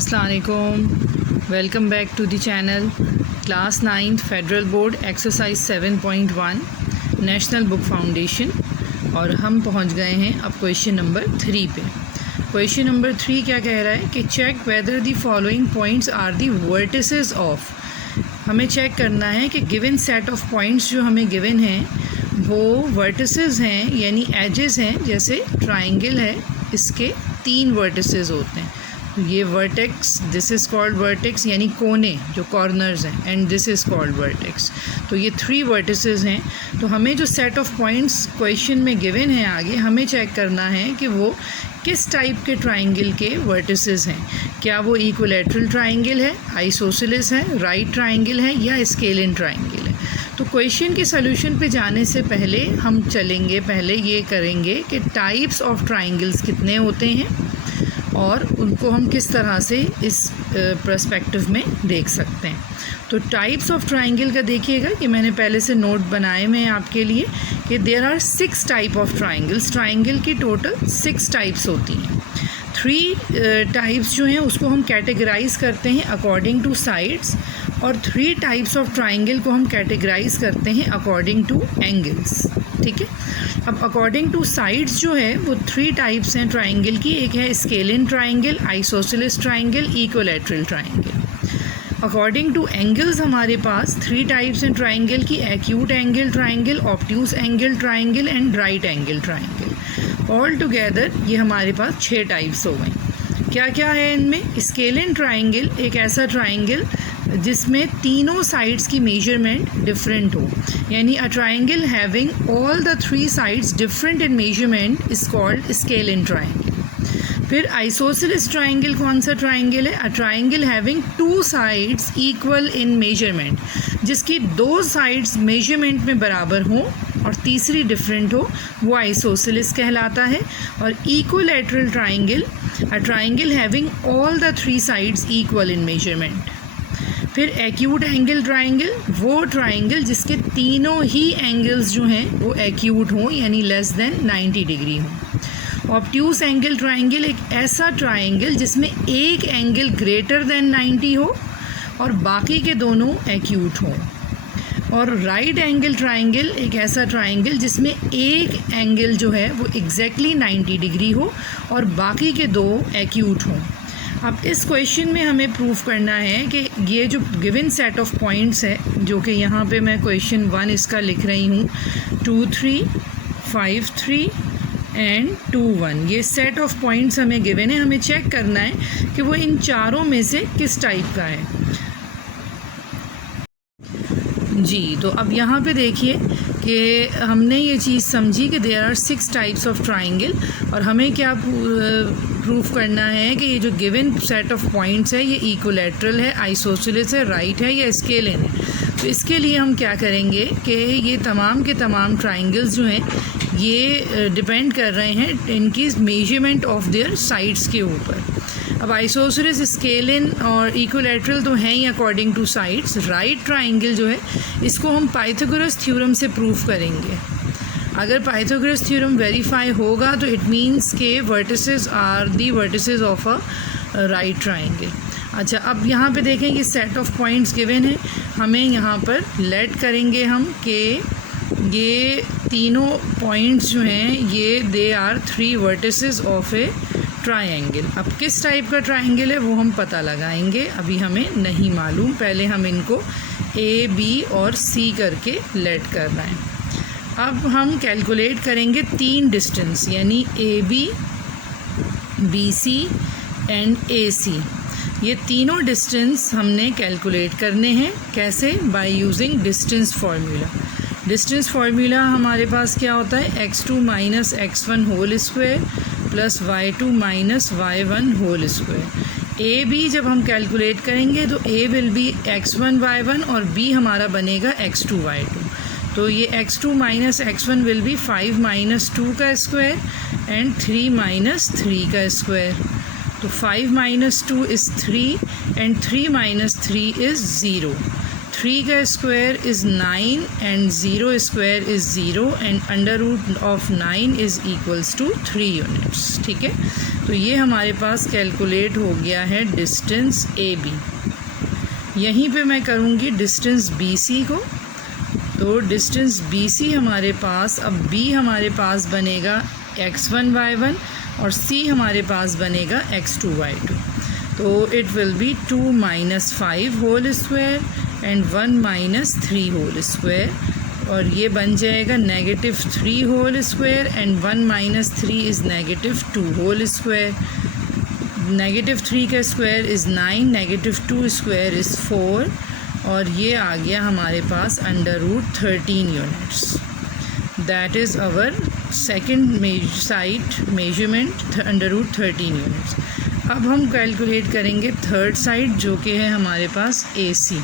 अस्सलाम वालेकुम, welcome back to the channel. Class 9 federal board exercise 7.1 national book foundation, और हम पहुंच गए हैं अब क्वेश्चन नंबर 3 पे। क्वेश्चन नंबर 3 क्या कह रहा है कि check whether the following points are the vertices of. हमें चेक करना है कि गिवन सेट ऑफ पॉइंट्स जो हमें गिवन हैं वो वर्टिसेस हैं, यानी एजेस हैं। जैसे ट्राइंगल है, इसके 3 वर्टिसेस होते हैं। ये vertex, this is called vertex, यानी कोने जो कॉर्नर्स हैं, and this is called vertex. तो ये 3 वर्टिसेस हैं। तो हमें जो सेट ऑफ पॉइंट्स क्वेश्चन में गिवन है, आगे हमें चेक करना है कि वो किस टाइप के ट्राइंगल के वर्टिसेस हैं। क्या वो इक्विलैटरल ट्राइंगल है, आइसोसेलेस है, राइट ट्राइंगल है, या स्केलिन ट्राइंगल है। तो क्वेश्चन के सोल्यूशन पे जाने से पहले हम चलेंगे, पहले ये करेंगे कि टाइप्स ऑफ ट्राइंगल्स कितने होते हैं और उनको हम किस तरह से इस पर्सपेक्टिव में देख सकते हैं। तो टाइप्स ऑफ ट्राइंगल का देखिएगा कि मैंने पहले से नोट बनाए हुए हैं आपके लिए कि there are 6 type of triangles. Triangle की टोटल 6 टाइप्स होती हैं। 3 टाइप्स जो हैं उसको हम कैटेगराइज करते हैं अकॉर्डिंग टू साइड्स, और 3 टाइप्स ऑफ ट्राइंगल को हम कैटेगराइज करते हैं अकॉर्डिंग टू एंगल्स। ठीक है, अब अकॉर्डिंग टू साइड्स जो है वो 3 टाइप्स हैं ट्राइंगल की। एक है scalene triangle, isosceles triangle, equilateral triangle. According two angles हमारे पास 3 टाइप्स हैं ट्राइंगल की, acute angle triangle, obtuse angle triangle and right angle triangle. All together ये हमारे पास 6 टाइप्स हो गए। क्या क्या है इनमें? स्केलिन ट्राइंगल एक ऐसा ट्राइंगल जिसमें तीनों साइड्स की मेजरमेंट डिफरेंट हो, यानी a triangle having all the 3 sides different in measurement is called scalene triangle. फिर आइसोसेलेस ट्राइंगल कौन सा ट्राइंगल है? A triangle having 2 sides equal in measurement, जिसकी 2 साइड्स मेजरमेंट में बराबर हों और तीसरी डिफरेंट हो, वो आइसोसेलेस कहलाता है। और equilateral triangle, a triangle having all the 3 sides equal in measurement. फिर एक्यूट एंगल ट्राइंगल, वो ट्राइंगल जिसके तीनों ही एंगल्स जो हैं वो एक्यूट हों, यानी लेस देन 90 डिग्री हों। ऑब्ट्यूज एंगल ट्राइंगल एक ऐसा ट्राइंगल जिसमें एक एंगल ग्रेटर देन 90 हो और बाकी के दोनों एक्यूट हों। और राइट एंगल ट्राइंगल एक ऐसा ट्राइंगल जिसमें एक एंगल जो है वो एग्जैक्टली 90 डिग्री हो और बाकी के 2 एक्यूट हों। अब इस क्वेश्चन में हमें प्रूफ करना है कि ये जो गिवन सेट ऑफ पॉइंट्स है, जो कि यहाँ पे मैं क्वेश्चन 1 इसका लिख रही हूँ, 2 3 5 3 एंड 2 1, ये सेट ऑफ पॉइंट्स हमें गिवन है। हमें चेक करना है कि वो इन चारों में से किस टाइप का है। जी, तो अब यहाँ पे देखिए कि हमने ये चीज़ समझी कि there are 6 types of triangle, और हमें क्या प्रूफ करना है कि ये जो गिवन सेट ऑफ पॉइंट्स है ये इक्विलैटरल है, आइसोसेलेस है, राइट है, या स्केलिन है। तो इसके लिए हम क्या करेंगे कि ये तमाम के तमाम ट्राइंगल्स जो हैं ये डिपेंड कर रहे हैं इनकी मेजरमेंट ऑफ देयर साइड्स के ऊपर। अब आइसोसेलेस, स्केलिन और इक्विलैटरल तो हैं ही according to sides. Right triangle जो है इसको हम पाइथागोरस थ्योरम से प्रूफ करेंगे। अगर पाइथागोरस थ्योरम वेरीफाई होगा तो इट मीन्स के vertices are the vertices of a right triangle. अच्छा, अब यहाँ पे देखें कि सेट ऑफ पॉइंट्स गिवन है। हमें यहाँ पर लेट करेंगे हम कि ये तीनों पॉइंट्स जो हैं ये they are 3 vertices of a triangle. अब किस टाइप का ट्राइंगल है वो हम पता लगाएंगे, अभी हमें नहीं मालूम। पहले हम इनको ए, बी और सी करके लेट कर रहे हैं। अब हम कैलकुलेट करेंगे 3 डिस्टेंस, यानी A B, B C and A C. ये तीनों डिस्टेंस हमने कैलकुलेट करने हैं। कैसे? By using distance formula. Distance formula हमारे पास क्या होता है? x2 minus x1 whole square plus y2 minus y1 whole square. A B जब हम कैलकुलेट करेंगे तो a will be x1 y1 और b हमारा बनेगा x2 y2। तो ये x2 minus x1 will be 5 minus 2 का स्क्वायर एंड 3 माइनस 3 का स्क्वायर। तो 5 minus 2 is 3 and 3 minus 3 is 0। 3 का square is 9 and 0 square is 0 and under root of 9 is equals to 3 units. ठीक है, तो ये हमारे पास कैलकुलेट हो गया है डिस्टेंस AB। यहीं पे मैं करूँगी डिस्टेंस BC को। तो डिस्टेंस BC हमारे पास, अब B हमारे पास बनेगा x1 y1 और C हमारे पास बनेगा x2 y2। तो it will be 2 - 5 whole square and 1 - 3 whole square, और ये बन जाएगा -3 whole square and 1 - 3 is -2 whole square. -3 का स्क्वायर इज़ 9, -2 स्क्वायर इज़ 4, और ये आ गया हमारे पास √13 units. That is our second side measurement, √13 units. अब हम कैलकुलेट करेंगे थर्ड साइड, जो कि है हमारे पास AC।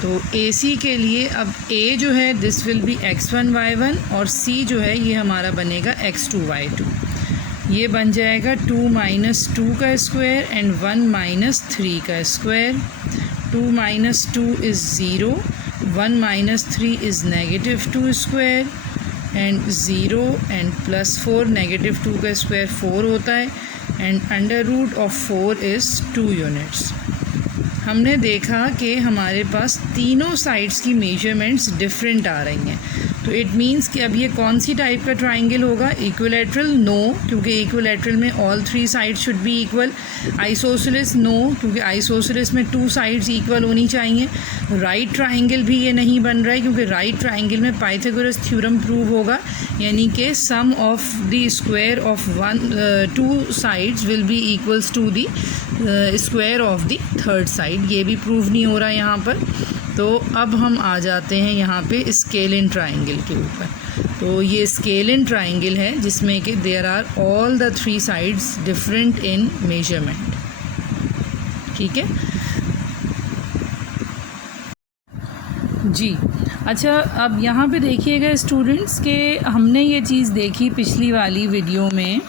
तो AC के लिए अब A जो है this will be x1 y1 और C जो है ये हमारा बनेगा x2 y2। ये बन जाएगा 2 - 2 का स्क्वायर एंड 1 - 3 का square. 2 - 2 is 0, 1 - 3 is -2 square and 0 and +4, -2 का स्क्वायर 4 होता है एंड √4 इज़ 2 यूनिट्स। हमने देखा कि हमारे पास तीनों साइड्स की मेजरमेंट्स डिफरेंट आ रही हैं। तो इट मीन्स कि अब ये कौन सी टाइप का ट्राइंगल होगा? इक्विलैटरल? नो, क्योंकि इक्विलैटरल में all 3 sides should be equal. Isosceles? No, क्योंकि आइसोसेलेस में 2 साइड्स इक्वल होनी चाहिए। राइट ट्राइंगल भी ये नहीं बन रहा है, क्योंकि राइट ट्राइंगल में पाइथागोरस थ्योरम प्रूव होगा, यानी कि sum of the square of 2 sides will be equals to the square of the third side. ये भी प्रूव नहीं हो रहा यहाँ पर। तो अब हम आ जाते हैं यहाँ पे स्केलिन ट्राइंगल के ऊपर। तो ये स्केलिन ट्राइंगल है जिसमें कि there are all the 3 sides different in measurement. ठीक है जी। अच्छा, अब यहाँ पे देखिएगा स्टूडेंट्स के हमने ये चीज़ देखी पिछली वाली वीडियो में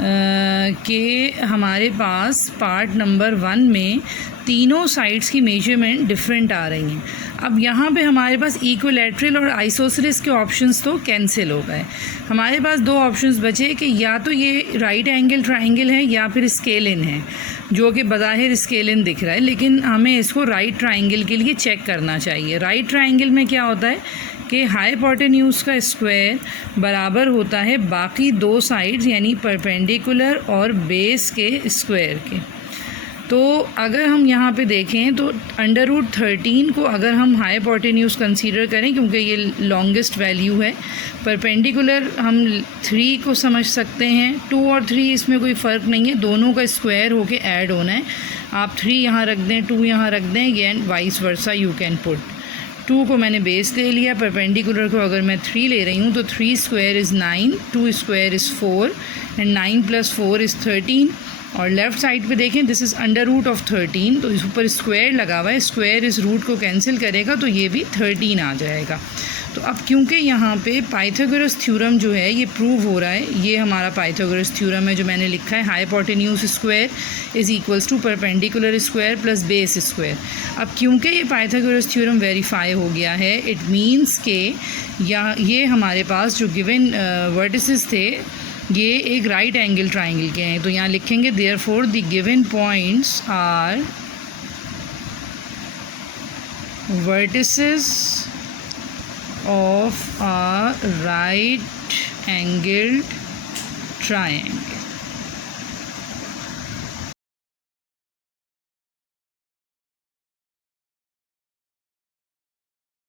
कि हमारे पास पार्ट नंबर 1 में तीनों साइड्स की मेजरमेंट डिफरेंट आ रही हैं। अब यहाँ पे हमारे पास इक्विलैटरल और आइसोसेलेस के ऑप्शंस तो कैंसिल हो गए। हमारे पास 2 ऑप्शंस बचे कि या तो ये राइट एंगल ट्राइंगल है या फिर स्केलिन है, जो कि बज़ाहिर स्केलिन दिख रहा है, लेकिन हमें इसको राइट ट्राइंगल के लिए चेक करना चाहिए। राइट ट्राइंगल में क्या होता है कि हाइपोटेन्यूज का स्क्वायर बराबर होता है बाकी 2 साइड्स यानी परपेंडिकुलर और बेस के स्क्वायर के। तो अगर हम यहाँ पे देखें तो √13 को अगर हम हाइपोटेन्यूज कंसीडर करें, क्योंकि ये लॉन्गेस्ट वैल्यू है, परपेंडिकुलर हम 3 को समझ सकते हैं। 2 और 3 इसमें कोई फ़र्क नहीं है, दोनों का स्क्वायर होके ऐड होना है। आप 3 यहाँ रख दें, 2 यहाँ रख दें, and vice versa you can put. 2 को मैंने बेस ले लिया, परपेंडिकुलर को अगर मैं 3 ले रही हूँ तो 3 square is 9, 2 square is 4 and 9 + 4 is 13। और लेफ़्ट साइड पे देखें दिस इज़ √13, तो इस ऊपर स्क्वायर लगा हुआ है, स्क्वायर इस रूट को कैंसिल करेगा तो ये भी 13 आ जाएगा। तो अब क्योंकि यहाँ पे पाइथागोरस थ्योरम जो है ये प्रूव हो रहा है, ये हमारा पाइथागोरस थ्योरम है जो मैंने लिखा है, hypotenuse square is equals to perpendicular square plus base square. अब क्योंकि ये पाइथागोरस थ्योरम वेरीफाई हो गया है, इट मीन्स के ये हमारे पास जो गिवन वर्टिसेस थे ये एक राइट एंगल ट्राइंगल के हैं। तो यहाँ लिखेंगे therefore the given points are vertices of a right angled triangle.